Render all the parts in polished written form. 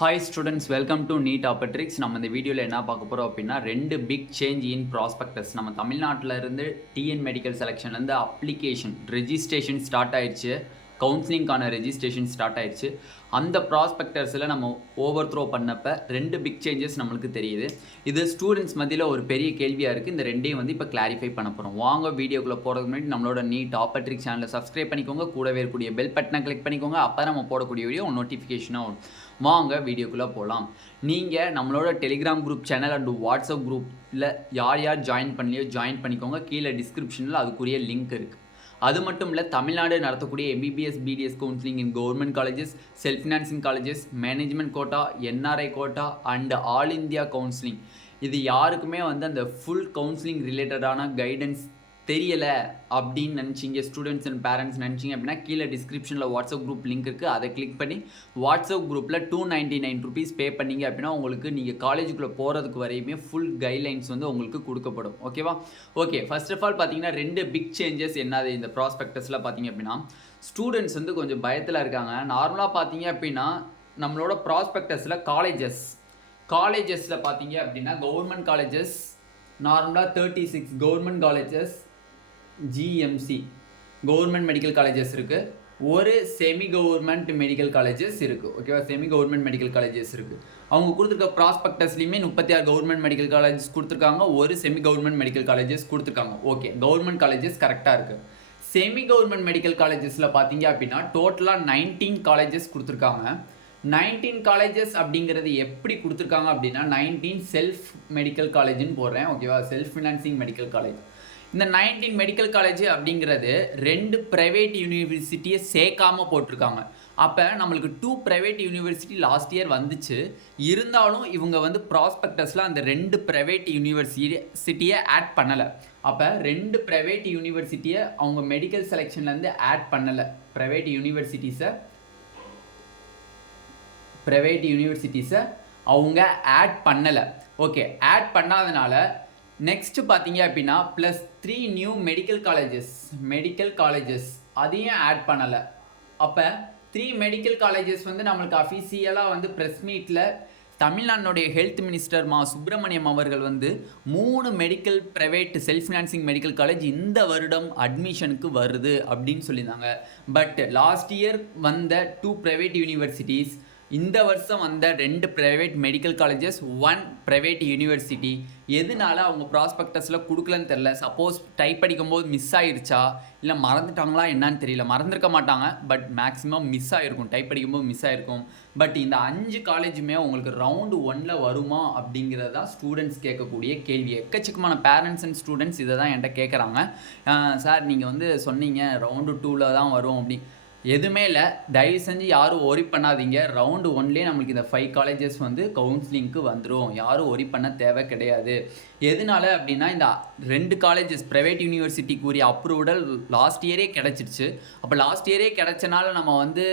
Hi students, welcome to Neet Optics. நம்ம இந்த வீடியோல என்ன பார்க்க போறோம் அப்படின்னா ரெண்டு பிக் சேஞ்ச் இன் ப்ராஸ்பெக்டஸ். நம்ம தமிழ்நாட்டில இருந்து டிஎன் மெடிக்கல் செலெக்ஷன்ல இருந்து அப்ளிகேஷன் ரெஜிஸ்ட்ரேஷன் ஸ்டார்ட் ஆயிடுச்சு. கவுன்சிலிங்கான ரெஜிஸ்ட்ரேஷன் ஸ்டார்ட் ஆயிடுச்சு. அந்த ப்ராஸ்பெக்டஸில் நம்ம ஓவர் த்ரோ பண்ணப்போ ரெண்டு பிக் சேஞ்சஸ் நம்மளுக்கு தெரியுது. இது ஸ்டூடெண்ட்ஸ் மத்தியில் ஒரு பெரிய கேள்வியாக இருக்குது. இந்த ரெண்டையும் வந்து இப்போ கிளாரிஃபை பண்ண போகிறோம். வாங்க வீடியோக்குள்ளே போகிறதுக்கு முன்னாடி நம்மளோட நீட் ஆப்பட்ரிக் சேனலை சப்ஸ்கிரைப் பண்ணிக்கோங்க. கூடவே இருக்கக்கூடிய பெல் பட்டனை கிளிக் பண்ணிக்கோங்க. அப்போ நம்ம போடக்கூடிய வீடியோ நோட்டிஃபிகேஷனாக வரும். வாங்க வீடியோக்குள்ளே போகலாம். நீங்கள் நம்மளோட Telegram group channel and WhatsApp குரூப்பில் யார் யார் ஜாயின் பண்ணலையோ ஜாயின் பண்ணிக்கோங்க. கீழே டிஸ்கிரிப்ஷனில் அதுக்குரிய லிங்க் இருக்குது. அது மட்டும் இல்லை, தமிழ்நாடு நடத்தக்கூடிய MBBS BDS counselling in government colleges, self financing colleges, management quota, NRI quota and all India counselling, இது யாருக்குமே வந்து அந்த ஃபுல் கவுன்சிலிங் ரிலேட்டடான கைடன்ஸ் தெரியலை அப்படின்னு நினச்சிங்க, ஸ்டூடெண்ட்ஸ் அண்ட் பேரண்ட்ஸ் நினச்சிங்க அப்படின்னா கீழே டிஸ்கிரிப்ஷனில் வாட்ஸ்அப் குரூப் லிங்க் இருக்குது. அதை கிளிக் பண்ணி வாட்ஸ்அப் குரூப்பில் 299 rupees பே பண்ணிங்க அப்படின்னா உங்களுக்கு நீங்கள் காலேஜுக்குள்ளே போகிறதுக்கு வரையுமே ஃபுல் கைட்லைன்ஸ் வந்து உங்களுக்கு கொடுக்கப்படும். ஓகேவா? ஓகே, ஃபர்ஸ்ட் ஆஃப் ஆல் பார்த்தீங்கன்னா ரெண்டு பிக் சேஞ்சஸ் என்னது இந்த ப்ராஸ்பெக்டஸில் பார்த்தீங்க அப்படின்னா, ஸ்டூடெண்ட்ஸ் வந்து கொஞ்சம் பயத்தில் இருக்காங்க. நார்மலாக பார்த்தீங்க அப்படின்னா நம்மளோட ப்ராஸ்பெக்டஸில் காலேஜஸில் பார்த்தீங்க அப்படின்னா கவர்மெண்ட் காலேஜஸ் நார்மலாக 36 government colleges, GMC government medical colleges இருக்குது, ஒரு செமி கவர்மெண்ட் மெடிக்கல் காலேஜஸ் இருக்குது. ஓகேவா? செமி கவர்மெண்ட் மெடிக்கல் காலேஜஸ் இருக்குது. அவங்க கொடுத்துருக்க ப்ராஸ்பெக்டஸ்லையுமே 36 கவர்மெண்ட் மெடிக்கல் காலேஜஸ் கொடுத்துருக்காங்க, ஒரு செமி கவர்மெண்ட் மெடிக்கல் காலேஜஸ் கொடுத்துருக்காங்க. ஓகே, கவர்மெண்ட் காலேஜஸ் கரெக்டாக இருக்குது. செமி கவர்மெண்ட் மெடிக்கல் காலேஜஸில் பார்த்தீங்க அப்படின்னா டோட்டலாக 19 காலேஜஸ் கொடுத்துருக்காங்க. 19 காலேஜஸ் அப்படிங்கிறது எப்படி கொடுத்துருக்காங்க அப்படின்னா 19 செல்ஃப் மெடிக்கல் காலேஜ்னு போடுறேன். ஓகேவா? Self financing medical college. இந்த 19 மெடிக்கல் காலேஜ் அப்படிங்கிறது 2 ப்ரைவேட் யூனிவர்சிட்டியை சேர்க்காமல் போட்டிருக்காங்க. அப்போ நம்மளுக்கு 2 ப்ரைவேட் யூனிவர்சிட்டி லாஸ்ட் இயர் வந்துச்சு. இருந்தாலும் இவங்க வந்து ப்ராஸ்பெக்டஸில் அந்த 2 ப்ரைவேட் யூனிவர்சிட்டியை ஆட் பண்ணலை. அப்போ 2 ப்ரைவேட் யூனிவர்சிட்டியை அவங்க மெடிக்கல் செலெக்ஷன்லேருந்து ஆட் பண்ணலை. ப்ரைவேட் யூனிவர்சிட்டிஸை அவங்க ஆட் பண்ணலை. ஓகே, ஆட் பண்ணாதனால நெக்ஸ்ட்டு பார்த்தீங்க அப்படின்னா +3 நியூ மெடிக்கல் காலேஜஸ் அதையும் ஆட் பண்ணலை. அப்போ 3 மெடிக்கல் காலேஜஸ் வந்து நம்மளுக்கு அஃபிஷியலாக வந்து ப்ரெஸ் மீட்டில் தமிழ்நாடுடைய ஹெல்த் மினிஸ்டர் சுப்பிரமணியம் அவர்கள் வந்து 3 medical private self financing medical college இந்த வருடம் அட்மிஷனுக்கு வருது அப்படின்னு சொல்லியிருந்தாங்க. பட் லாஸ்ட் இயர் வந்த 2 ப்ரைவேட் யூனிவர்சிட்டிஸ், இந்த வருஷம் வந்த 2 private medical colleges, 1 private university எதனால அவங்க ப்ராஸ்பெக்டஸில் கொடுக்கலன்னு தெரில. சப்போஸ் டைப் படிக்கும்போது மிஸ் ஆகிருச்சா இல்லை மறந்துட்டாங்களா என்னன்னு தெரியல. மறந்துருக்க மாட்டாங்க, பட் மேக்ஸிமம் மிஸ் ஆகிருக்கும், டைப் படிக்கும்போது மிஸ் ஆகிருக்கும். பட் இந்த 5 காலேஜுமே உங்களுக்கு ரவுண்டு 1ல் வருமா அப்படிங்கிறது தான் ஸ்டூடெண்ட்ஸ் கேட்கக்கூடிய கேள்வி. எக்கச்சக்கமான பேரண்ட்ஸ் அண்ட் ஸ்டூடெண்ட்ஸ் இதை தான் என்கிட்ட கேட்குறாங்க. சார் நீங்கள் வந்து சொன்னீங்க ரவுண்டு 2ல் தான் வரும் அப்படி. எதுவுமே இல்லை, தயவு செஞ்சு யாரும் ஒரி பண்ணாதீங்க. ரவுண்டு 1லேயே நம்மளுக்கு இந்த 5 காலேஜஸ் வந்து கவுன்சிலிங்க்கு வந்துடும். யாரும் ஒரி பண்ண தேவை கிடையாது. எதனால அப்படின்னா இந்த 2 காலேஜஸ் ப்ரைவேட் யூனிவர்சிட்டிக்குரிய அப்ரூவல் லாஸ்ட் இயரே கிடச்சிருச்சு. அப்போ லாஸ்ட் இயரே கிடச்சனால நம்ம வந்து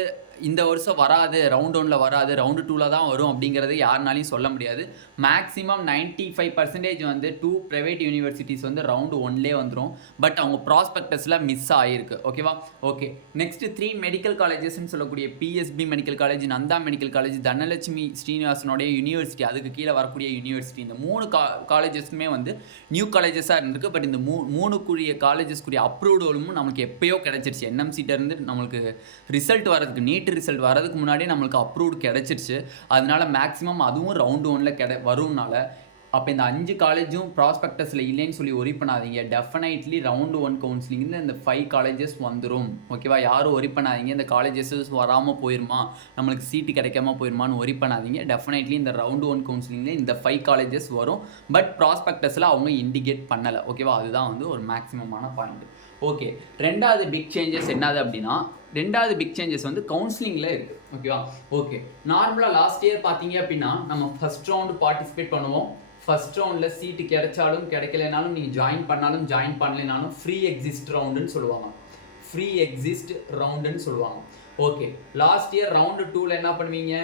இந்த வருஷம் வராது, ரவுண்ட் 1ல் வராது, ரவுண்டு 2ல் தான் வரும் அப்படிங்கிறது யாருனாலையும் சொல்ல முடியாது. மேக்ஸிமம் 95% வந்து 2 ப்ரைவேட் யூனிவர்சிட்டிஸ் வந்து ரவுண்டு 1லே வந்துடும். பட் அவங்க ப்ராஸ்பெக்டஸில் மிஸ் ஆகிருக்கு. ஓகேவா? ஓகே, நெக்ஸ்ட்டு 3 மெடிக்கல் காலேஜஸ்ன்னு சொல்லக்கூடிய PSP medical college, Nandha medical college, Dhanalakshmi ஸ்ரீனிவாசனுடைய யூனிவர்சிட்டி, அதுக்கு கீழே வரக்கூடிய யூனிவர்சிட்டி, இந்த 3 காலேஜஸுமே வந்து நியூ காலேஜஸாக இருந்திருக்கு. பட் இந்த 3 காலேஜஸ்க்குரிய அப்ரூவலும் நம்மளுக்கு எப்போயோ கிடச்சிருச்சு. என்எம்சிட்டேருந்து நம்மளுக்கு ரிசல்ட் வரதுக்கு, நீட் ரிசல்ட் வரதுக்கு முன்னாடியே நம்மளுக்கு அப்ரூவ்டு கிடச்சிருச்சு. அதனால மேக்ஸிமம் அதுவும் ரவுண்டு 1ல் வரும்னால அப்போ இந்த 5 காலேஜும் ப்ராஸ்பெக்டஸில் இல்லைன்னு சொல்லி ஒரி பண்ணாதீங்க. டெஃபினைட்லி ரவுண்டு 1 கவுன்சிலிங்கில் இந்த 5 காலேஜஸ் வந்துடும். ஓகேவா? யாரும் ஒரி பண்ணாதீங்க. இந்த காலேஜஸ் வராமல் போயிருமா, நம்மளுக்கு சீட்டு கிடைக்காம போயிருமான்னு ஒரி பண்ணாதீங்க. டெஃபினைட்லி இந்த ரவுண்டு 1 கவுன்சிலிங்கில் இந்த 5 காலேஜஸ் வரும். பட் ப்ராஸ்பெக்டஸில் அவங்க இண்டிகேட் பண்ணலை. ஓகேவா? அதுதான் வந்து ஒரு மேக்ஸிமமான பாயிண்ட். ஓகே, ரெண்டாவது பிக் சேஞ்சஸ் என்னது அப்படின்னா, ரெண்டாவது பிக் சேஞ்சஸ் வந்து கவுன்சிலிங்கில் இருக்குது. ஓகேவா? ஓகே, நார்மலாக லாஸ்ட் இயர் பார்த்தீங்க அப்படின்னா நம்ம ஃபர்ஸ்ட் ரவுண்டு பார்ட்டிசிபேட் பண்ணுவோம். ஃபர்ஸ்ட் ரவுண்டில் சீட்டு கிடைச்சாலும் கிடைக்கலைனாலும் நீங்கள் ஜாயின் பண்ணாலும் ஜாயின் பண்ணலைனாலும் ஃப்ரீ எக்ஸிஸ்ட் ரவுண்டுன்னு சொல்லுவாங்க. ஓகே, லாஸ்ட் இயர் ரவுண்டு 2ல் என்ன பண்ணுவீங்க,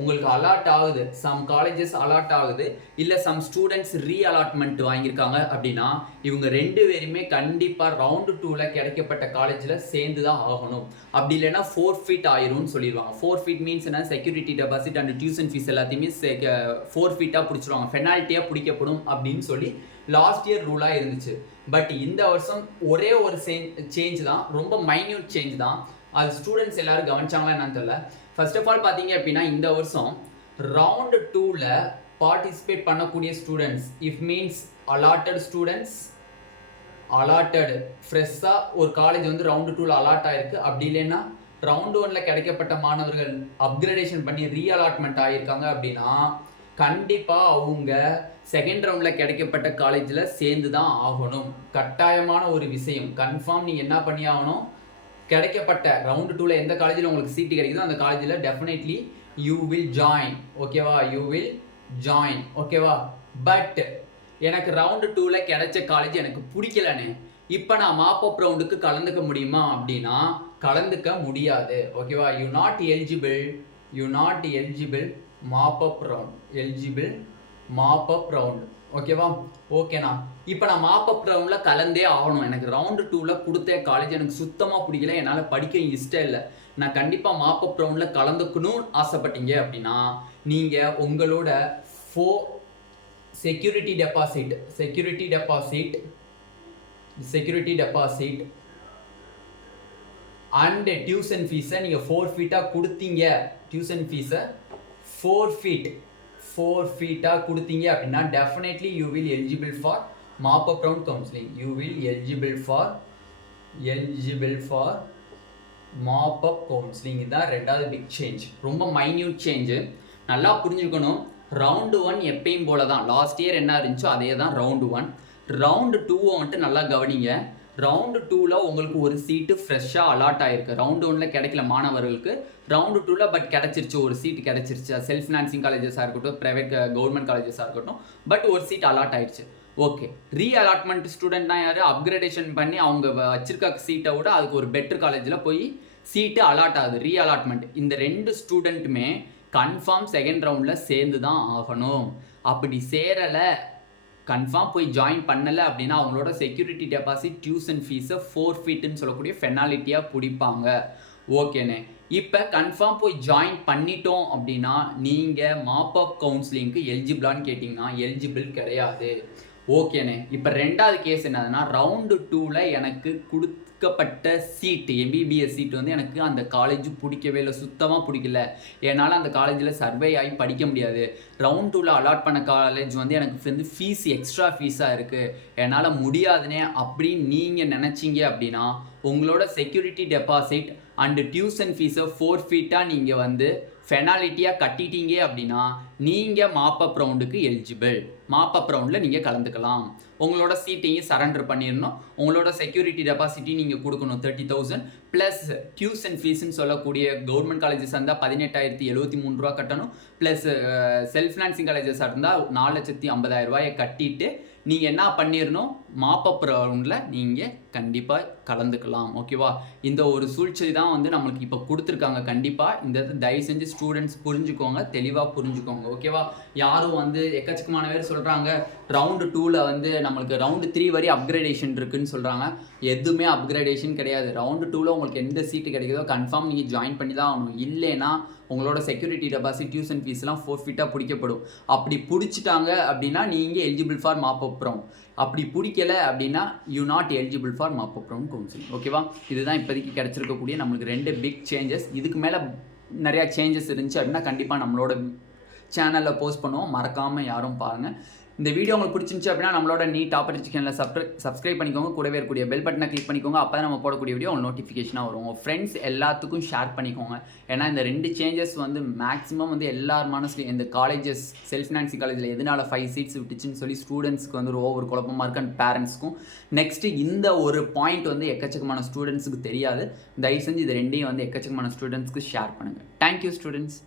உங்களுக்கு அலாட் ஆகுது, சம் காலேஜஸ் அலாட் ஆகுது, இல்லை சம் ஸ்டூடெண்ட்ஸ் ரீஅலாட்மெண்ட் வாங்கியிருக்காங்க அப்படின்னா இவங்க 2 பேருமே கண்டிப்பாக ரவுண்டு 2ல் கிடைக்கப்பட்ட காலேஜில் சேர்ந்து தான் ஆகணும். அப்படி இல்லைன்னா ஃபோர்ஃபீட் ஆயிரும்னு சொல்லிடுவாங்க. ஃபோர்ஃபீட் மீன்ஸ் என்ன, security deposit and tuition fees எல்லாத்தையுமே ஃபோர்ஃபீட்டாக பிடிச்சிருவாங்க, பெனால்ட்டியாக பிடிக்கப்படும் அப்படின்னு சொல்லி லாஸ்ட் இயர் ரூலாக இருந்துச்சு. பட் இந்த வருஷம் ஒரே ஒரு சேஞ்ச் தான், ரொம்ப மைன்யூட் சேஞ்ச் தான். அது ஸ்டூடெண்ட்ஸ் எல்லாரும் கவனிச்சாங்களா என்னன்னு தெரியல. ஃபர்ஸ்ட் ஆஃப் ஆல் பார்த்தீங்க அப்படின்னா இந்த வருஷம் ரவுண்டு 2ல் பார்ட்டிசிபேட் பண்ணக்கூடிய students, if means allotted students, allotted ஃப்ரெஷ்ஷாக ஒரு காலேஜ் வந்து ரவுண்டு 2ல் அலாட் ஆயிருக்கு, அப்படி இல்லைன்னா ரவுண்டு 1ல் கிடைக்கப்பட்ட மாணவர்கள் அப்கிரேடேஷன் பண்ணி ரீஅலாட்மெண்ட் ஆகியிருக்காங்க அப்படின்னா கண்டிப்பாக அவங்க செகண்ட் ரவுண்டில் கிடைக்கப்பட்ட காலேஜில் சேர்ந்து தான் ஆகணும். கட்டாயமான ஒரு விஷயம், கன்ஃபார்ம் நீங்கள் என்ன பண்ணி ஆகணும், கிடைக்கப்பட்ட ரவுண்டு 2ல் எந்த காலேஜில் உங்களுக்கு சீட்டு கிடைக்குதோ அந்த காலேஜில் டெஃபினெட்லி யூ வில் ஜாயின். ஓகேவா, யூ வில் ஜாயின். ஓகேவா, பட் எனக்கு ரவுண்டு 2ல் கிடைச்ச காலேஜ் எனக்கு பிடிக்கலன்னு இப்போ நான் மாப்பப் ரவுண்டுக்கு கலந்துக்க முடியுமா அப்படின்னா கலந்துக்க முடியாது. ஓகேவா, you not eligible mop-up round, eligible mop-up round. ஓகேவா, ஓகேண்ணா. இப்போ நான் மாப்பப் ரவுண்டில் கலந்தே ஆகணும், எனக்கு ரவுண்டு 2ல் கொடுத்த காலேஜ் எனக்கு சுத்தமாக பிடிக்கல, என்னால் படிக்க இஷ்டம் இல்லை, நான் கண்டிப்பாக மாப்பப் ரவுண்டில் கலந்துக்கணும்னு ஆசைப்பட்டீங்க அப்படின்னா நீங்கள் உங்களோட செக்யூரிட்டி டெபாசிட் அண்ட் டியூஷன் ஃபீஸை நீங்கள் ஃபோர்ஃபீட்டாக கொடுத்தீங்க, டியூஷன் ஃபீஸை ஃபோர்ஃபீட்டாக கொடுத்தீங்க அப்படின்னா definitely you will eligible for mop-up round counselling. You will eligible for mop-up counselling. இதுதான் ரெண்டாவது பிக் சேஞ்ச், ரொம்ப மைன்யூட் சேஞ்சு, நல்லா புரிஞ்சுக்கணும். ரவுண்டு 1 எப்பயும் போல தான், லாஸ்ட் இயர் என்ன இருந்துச்சோ அதே தான் ரவுண்டு 1. ரவுண்டு 2 வந்துட்டு நல்லா கவனிங்க. ரவுண்டு 2ல் உங்களுக்கு ஒரு சீட்டு ஃப்ரெஷ்ஷாக அலாட் ஆகிருக்கு, ரவுண்டு 1ல் கிடைக்கல மாணவர்களுக்கு, ரவுண்டு 2ல் பட் கிடச்சிருச்சு, ஒரு சீட்டு கிடச்சிருச்சு. செல்ஃப் ஃபினான்சிங் காலேஜஸாக இருக்கட்டும், ப்ரைவேட் கவர்மெண்ட் காலேஜஸாக இருக்கட்டும், பட் ஒரு சீட் அலாட் ஆயிடுச்சு. ஓகே, ரீஅலாட்மெண்ட் ஸ்டூடெண்ட்னா யார், அப்கிரேடேஷன் பண்ணி அவங்க வச்சிருக்க சீட்டை விட அதுக்கு ஒரு பெட்டர் காலேஜில் போய் சீட்டு அலாட் ஆகுது, ரீஅலாட்மெண்ட். இந்த 2 ஸ்டூடெண்ட்டுமே கன்ஃபார்ம் செகண்ட் ரவுண்டில் சேர்ந்து தான் ஆகணும். அப்படி சேரலை, கன்ஃபார்ம் போய் ஜாயின் பண்ணலை அப்படின்னா அவங்களோட செக்யூரிட்டி டெபாசிட் டியூஷன் ஃபீஸை ஃபோர்ஃபீட்டுன்னு சொல்லக்கூடிய பெனால்ட்டியாக பிடிப்பாங்க. ஓகேண்ணே, இப்போ கன்ஃபார்ம் போய் ஜாயின் பண்ணிட்டோம் அப்படின்னா நீங்கள் மாப்பப் கவுன்சிலிங்க்கு எலிஜிபிளான்னு கேட்டிங்கன்னா எலிஜிபிள் கிடையாது. ஓகேண்ணே, இப்போ ரெண்டாவது கேஸ் என்னதுன்னா ரவுண்டு 2ல் எனக்கு கொடுக்கப்பட்ட சீட்டு, எம்பிபிஎஸ் சீட் வந்து எனக்கு அந்த காலேஜ் பிடிக்கவே இல்லை, சுத்தமாக பிடிக்கல, என்னால் அந்த காலேஜில் சர்வே ஆகி படிக்க முடியாது, ரவுண்ட் 2ல் அலாட் பண்ண காலேஜ் வந்து எனக்கு வந்து ஃபீஸ் எக்ஸ்ட்ரா ஃபீஸாக இருக்குது, என்னால் முடியாதுனே அப்படின்னு நீங்கள் நினச்சிங்க அப்படின்னா உங்களோட செக்யூரிட்டி டெபாசிட் அண்டு டியூஷன் ஃபீஸை ஃபோர்ஃபீட்டாக நீங்கள் வந்து பெனாலிட்டியாக கட்டிட்டீங்க அப்படின்னா நீங்கள் மாப்பப் ரவுண்டுக்கு எலிஜிபிள். மாப்பப் ரவுண்டில் நீங்கள் கலந்துக்கலாம். உங்களோட சீட்டையும் சரண்டர் பண்ணிடணும், உங்களோட செக்யூரிட்டி டெபாசிட்டையும் நீங்கள் கொடுக்கணும் 30,000 ப்ளஸ் டியூஷன் ஃபீஸ்ன்னு சொல்லக்கூடிய கவர்மெண்ட் காலேஜஸ் இருந்தால் 18,073 ரூபா கட்டணும், ப்ளஸ் செல்ஃப் ஃபினான்சிங் காலேஜஸாக இருந்தால் 4,50,000 ரூபாயை கட்டிட்டு நீங்கள் என்ன பண்ணிடணும், மாப்பப் ரவுண்டில் நீங்கள் கண்டிப்பாக கலந்துக்கலாம். ஓகேவா, இந்த ஒரு சூழ்ச்சி தான் வந்து நம்மளுக்கு இப்போ கொடுத்துருக்காங்க. கண்டிப்பாக இந்த தயவு செஞ்சு ஸ்டூடெண்ட்ஸ் புரிஞ்சுக்கோங்க, தெளிவாக புரிஞ்சுக்கோங்க. ஓகேவா, யாரும் வந்து எக்கச்சக்கமான பேர் சொல்கிறாங்க ரவுண்டு 2ல் வந்து நம்மளுக்கு ரவுண்டு 3 வரை அப்கிரேடேஷன் இருக்குதுன்னு சொல்கிறாங்க. எதுவுமே அப்கிரேடேஷன் கிடையாது. ரவுண்டு 2ல் உங்களுக்கு எந்த சீட்டு கிடைக்குதோ கன்ஃபார்ம் நீங்கள் ஜாயின் பண்ணி தான் ஆகணும். இல்லைன்னா உங்களோட செக்யூரிட்டி டெபாசிட் டியூஷன் ஃபீஸ்லாம் ஃபோர்ஃபீட்டாக பிடிக்கப்படும். அப்படி பிடிச்சிட்டாங்க அப்படின்னா நீங்கள் எலிஜிபிள் ஃபார் மாப்பப் ரவுண்ட், அப்படி பிடிக்கல அப்படின்னா you not eligible for mop-up round counselling. ஓகேவா, இதுதான் இப்போதைக்கு கிடச்சிருக்கக்கூடிய நம்மளுக்கு 2 பிக் சேஞ்சஸ். இதுக்கு மேலே நிறையா சேஞ்சஸ் இருந்துச்சு அப்படின்னா கண்டிப்பாக நம்மளோட சேனலில் போஸ்ட் பண்ணுவோம், மறக்காமல் யாரும் பாருங்கள். இந்த வீடியோ உங்களுக்கு பிடிச்சிருந்துச்சு அப்படின்னா நம்மளோட நீட் ஆப்பர்ச்சுனிட்டி சேனலில் சப்ஸ்கிரைப் பண்ணிக்கோங்க, கூடவே இருக்கக்கூடிய பெல் பட்டனை கிளிக் பண்ணிக்கோங்க, அப்போ தான் நம்ம போடக்கூடிய வீடியோ உங்களுக்கு நோட்டிஃபிகேஷனாக வரும். உங்கள் ஃப்ரெண்ட்ஸ் எல்லாத்துக்கும் ஷேர் பண்ணிக்கோங்க. ஏன்னா இந்த 2 சேஞ்சஸ் வந்து மேக்ஸிமம் வந்து எல்லார் மனசுலையும் இந்த காலேஜஸ் செல்ஃப் ஃபினான்சிங் காலேஜில் எதனால 5 சீட்ஸ் விட்டுச்சுன்னு சொல்லி ஸ்டூடெண்ட்ஸ்க்கு வந்து ஒவ்வொரு குழப்பமாக இருக்கு, அண்ட் பேரண்ட்ஸ்க்கும். நெக்ஸ்ட்டு இந்த ஒரு பாயிண்ட் வந்து எக்கச்சக்கமான ஸ்டூடெண்ட்ஸுக்கு தெரியாது. தயவு செஞ்சு இது 2ஐயும் வந்து எக்கச்சக்கமான ஸ்டூடெண்ட்ஸ்க்கு ஷேர் பண்ணுங்கள். Thank you students.